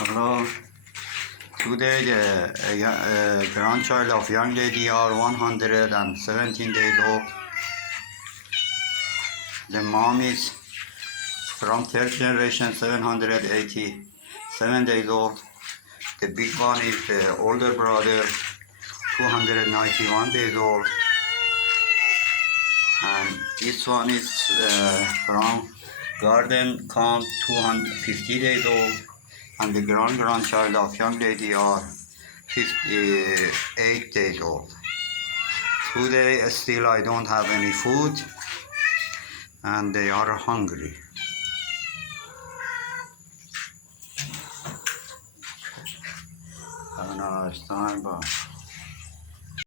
Hello. Today the grandchild of young lady are 117 days old. The mom is from third generation 787 days old. The big one is the older brother 291 days old. And this one is from garden come 250 days old. And the grandchild of young lady are 58 days old. Today still I don't have any food and they are hungry. Have a nice time, bye.